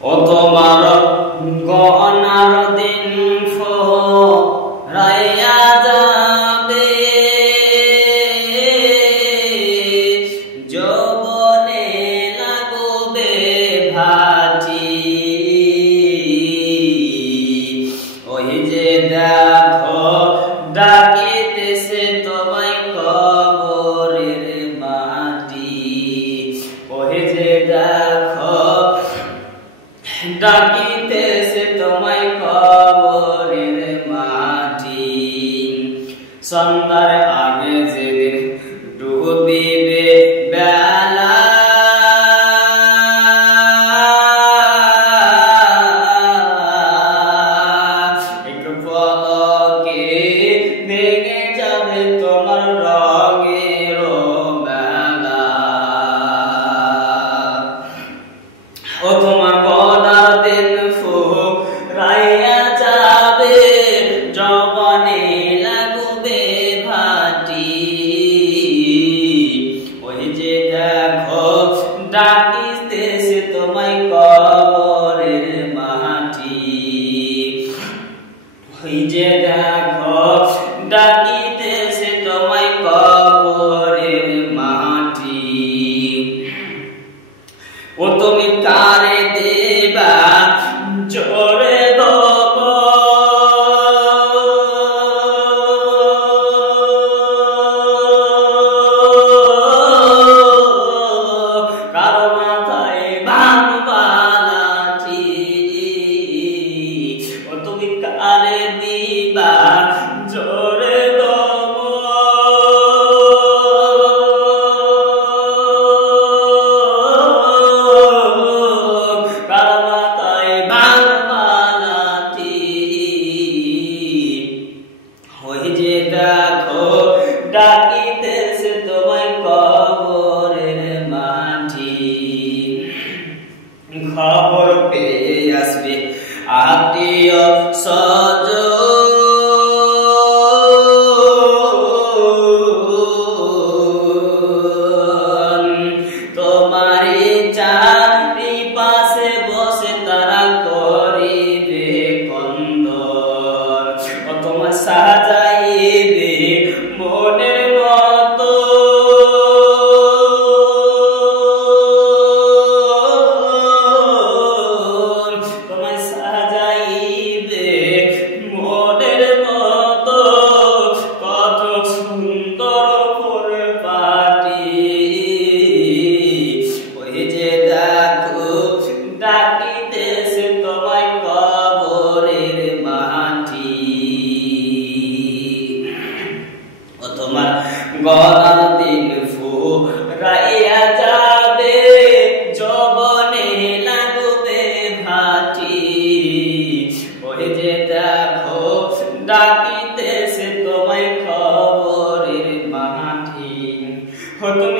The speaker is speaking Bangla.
ও তোমার গহনার দিন ফুরাইয়া যাবে, যৌবনে লাগবে ভাটি। ওই যে দেখো ডাকিতেছে তোমায় কবরের মাটি। ওই যে দেখো ডাকিতেছে তোমায় কবরের মাটি। সন্ধ্যার আগে যেদিন ডুবিবে বেলা, একটু পলকে ভেঙে যাবে তোমার রঙের বেলা। ও তোমার গলার দিন ফুরাইয়া যাবে, যৌবনে লাগবে ভাটি। ওই যে দেখো ডাকিতেছে তোমায় কবরের মাটি। ওই যে দেখো ডাকিতেছে তোমায় কবরের মাটি। ও তুমি কারে দেবা জোরে দেব, কারো মাথায় বাঁধবা লাঠি। ও তুমি কারে দিবা জোরে দেব, কারো মাথায় বাঁধবা লাঠি। ওই যে দেখো ডাকিতেছে তোমায় কবরের মাটি। খবর পেয়ে আসবে আত্মীয় স্বজন, তোমারই চারিপাশে বসে তারা করিবে কন্দন। ও তোমার সাজাইবে মনের মতো, তোমায় সাজাইবে মনের মতো, কত সুন্দর করে পাটি। ওই যে দেখো ডাকিতেছে তোমায় কবরের মাটি। ও তোমার গলার দিন ফুরাইয়া যাবে, যৌবনে লাগবে ভাটি। ওই যে দেখো ডাকিতেছে তোমায় কবরের মাটি। ও তুমি